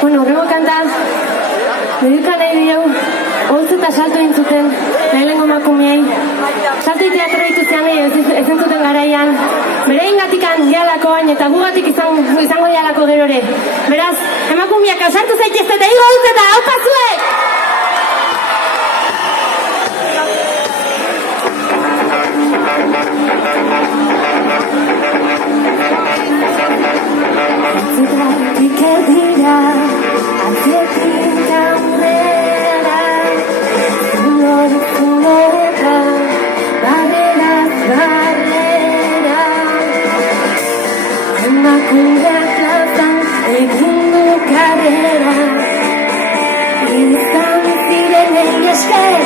Bueno, horrego kanta, medika nahi dio, holtz eta salto intzuten, lehenengo makumiei. Salto iteatro dituztean ez entzuten garaian, bere ingatikan dialakoan eta gugatik izango dialako gerore. Beraz, emakumiak ausartu zaitezte eta higo holtz eta hau pazuek! Zutatik erdira, atzetik aurrera, zunora, barreraz barrera. Emakumeak plazan egin du karrera, izan ziren esker.